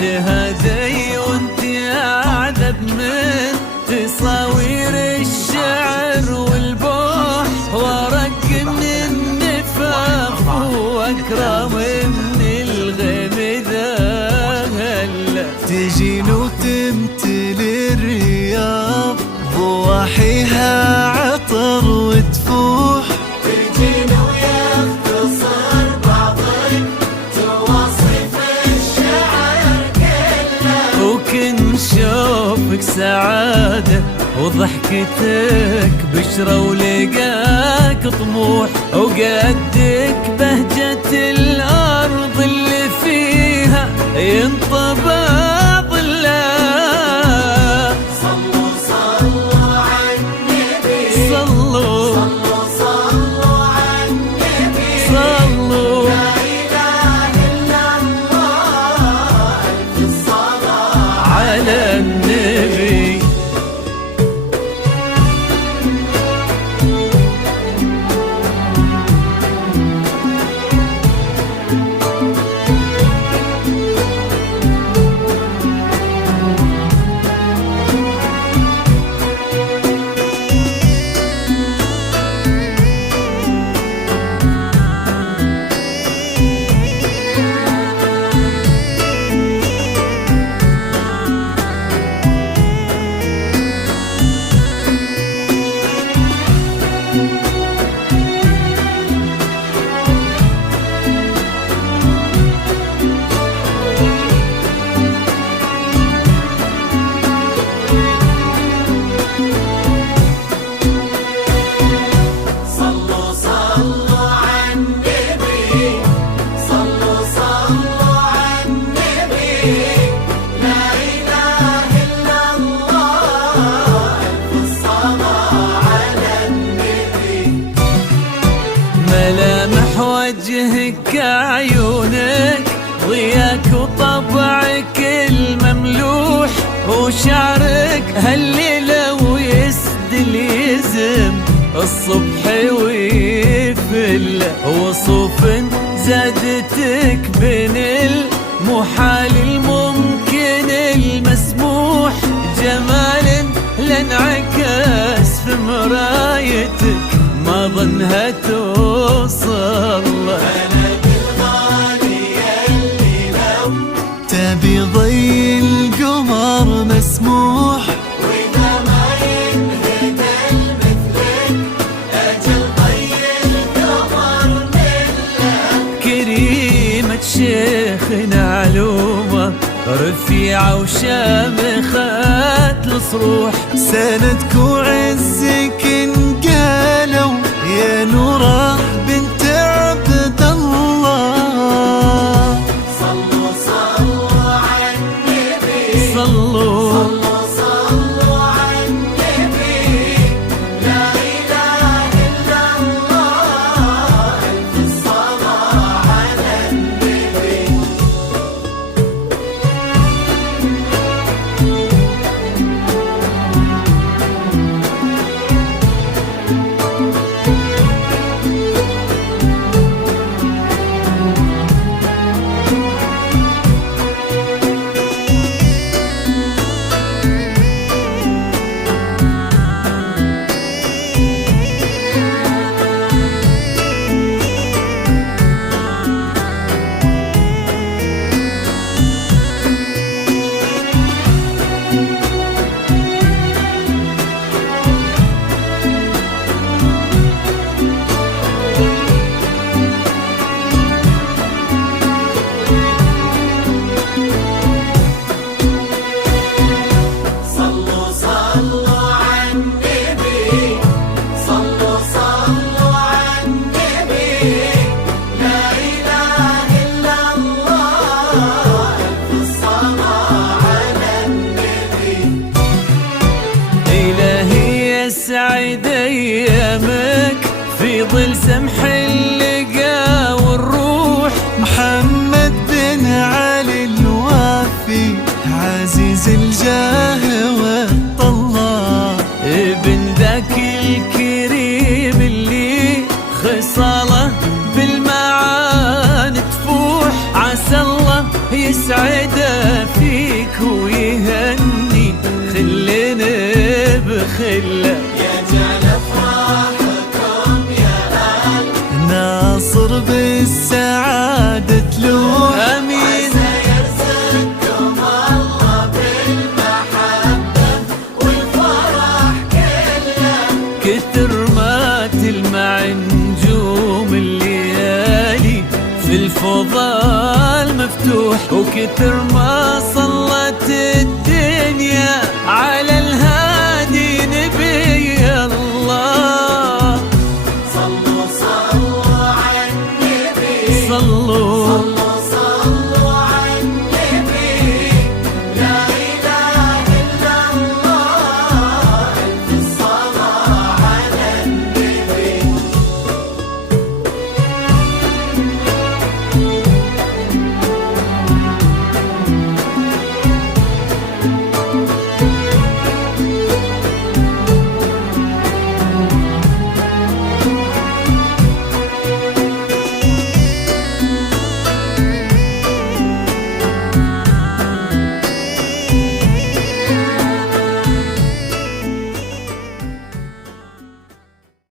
تهادي وانت اعذب من تصاوير الشعر والبوح، وارق من النفاق واكرم من الغيم ذا هلا. تجين وتمتلي الرياض ضواحيها عطر وتفوح، تجين ويختصر بعضك تواصف الشعر كله، وكن شوفك سعادة وضحكتك بشرى ولقاك طموح، وقدك بهجة الأرض اللي فيها ينطبع ظلها. صلوا صلوا عالنبي، صلوا صلوا صلوا عالنبي، صلوا لا إله إلا الله، ألف الصلاة على النبي. صلوا صلوا عالنبي، صلوا صلوا عالنبي، لا إله إلا الله، ألف الصلاة على النبي. ملامح وجهك عيونك ضياك وطبعك المملوح، وشعرك هالليلة ويسدل يزم الصبح ويفل، وصوف زادتك بين المحال الممكن المسموح، جمال لانعكس في مرايتك ما ظنها توصل. أنا بالغالي اللي لو تبي ضي القمر مسموح، وإذا ما ينهد المثلك أجل ضي القمر مله. كريمة شيخنا علومة رفيعة وشامخة الصروح، سندك وعزك انقالوا يا نوره بنت عبد الله. صلوا صلوا عالنبي، صلوا صلوا صلوا عالنبي، لا إله إلا الله، ألف الصلاة على النبي. صلوا صلوا عالنبي، صلوا صلوا عالنبي، لا إله إلا الله، ألف الصلاة على النبي. إلهي يسعد أيامك في ظل سمح اللقا والروح، محمد بن علي الوافي عزيز الجاه والطلال، ابن ذاك الكريم اللي خصاله بالمعاني تفوح، عسى الله يسعده خلة يجعل افراحكم يا اهل ناصر بالسعادة تلوح امين. سيرزقكم الله بالمحبة والفرح كله. كثر ما تلمع نجوم الليالي في الفضاء المفتوح، وكثر ما صلت الدنيا على الهادي